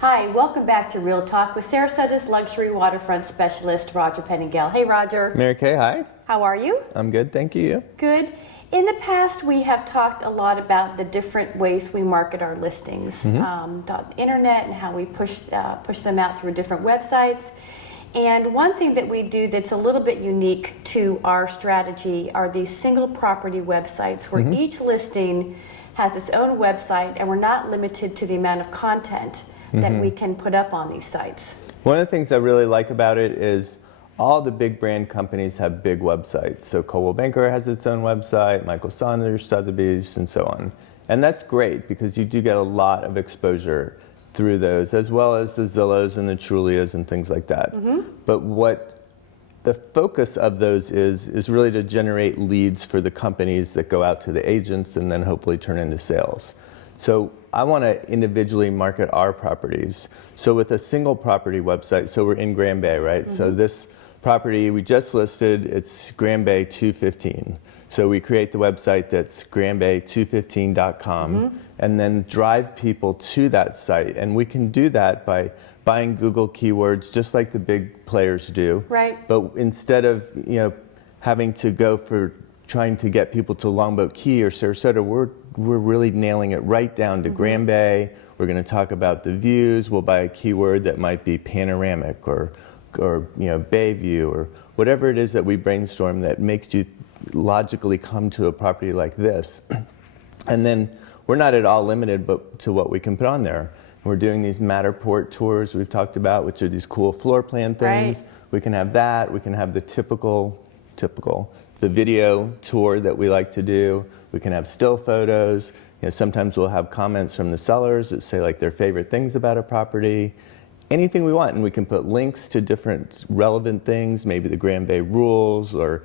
Hi, welcome back to Real Talk with Sarasota's luxury waterfront specialist, Roger Pettingell. Hey, Roger. Mary Kay, hi. How are you? I'm good, thank you. Good. In the past, we have talked a lot about the different ways we market our listings, the internet and how we push them out through different websites. And one thing that we do that's a little bit unique to our strategy are these single property websites where each listing has its own website and we're not limited to the amount of content that we can put up on these sites. One of the things I really like about it is all the big brand companies have big websites. So Coldwell Banker has its own website, Michael Saunders, Sotheby's, and so on. And that's great because you do get a lot of exposure through those, as well as the Zillows and the Trulias and things like that. But what the focus of those is really to generate leads for the companies that go out to the agents and then hopefully turn into sales. So I want to individually market our properties. So with a single property website, so we're in Grand Bay, right? So this property we just listed, it's Grand Bay 215. So we create the website that's grandbay215.com and then drive people to that site. And we can do that by buying Google keywords just like the big players do. Right. But instead of having to go for trying to get people to Longboat Key or Sarasota, we're really nailing it right down to Grand Bay. We're going to talk about the views. We'll buy a keyword that might be panoramic or bay view or whatever it is that we brainstorm that makes you logically come to a property like this. And then we're not at all limited to what we can put on there. We're doing these Matterport tours we've talked about, which are these cool floor plan things. Right. We can have that. We can have the typical, the video tour that we like to do. We can have still photos. Sometimes we'll have comments from the sellers that say like their favorite things about a property. Anything we want, and we can put links to different relevant things, maybe the Grand Bay rules or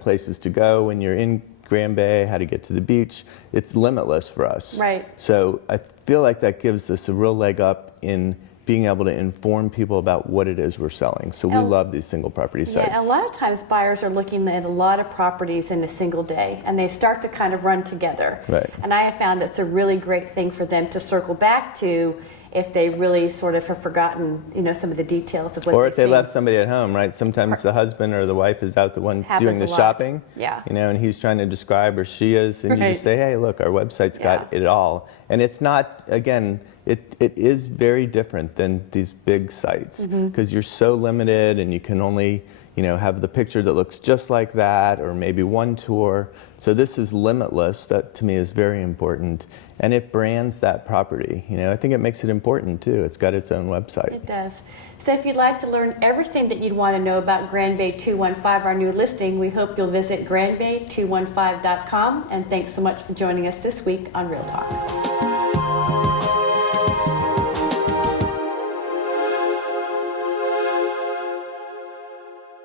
places to go when you're in Grand Bay, how to get to the beach. It's limitless for us. Right. So I feel like that gives us a real leg up in being able to inform people about what it is we're selling. So we love these single property sites. Yeah, a lot of times buyers are looking at a lot of properties in a single day and they start to kind of run together. Right. And I have found that's a really great thing for them to circle back to if they really sort of have forgotten, some of the details of what or if they left somebody at home, right? Sometimes the husband or the wife is out the one doing the shopping. Yeah. And he's trying to describe, or she is, and you just say, hey, look, our website's got it all. And it's not, again, it is very different than these big sites because you're so limited and you can only have the picture that looks just like that or maybe one tour. So this is limitless. That to me is very important. And it brands that property. I think it makes it important too. It's got its own website. It does. So if you'd like to learn everything that you'd want to know about Grand Bay 215, our new listing, we hope you'll visit grandbay215.com. And thanks so much for joining us this week on Real Talk.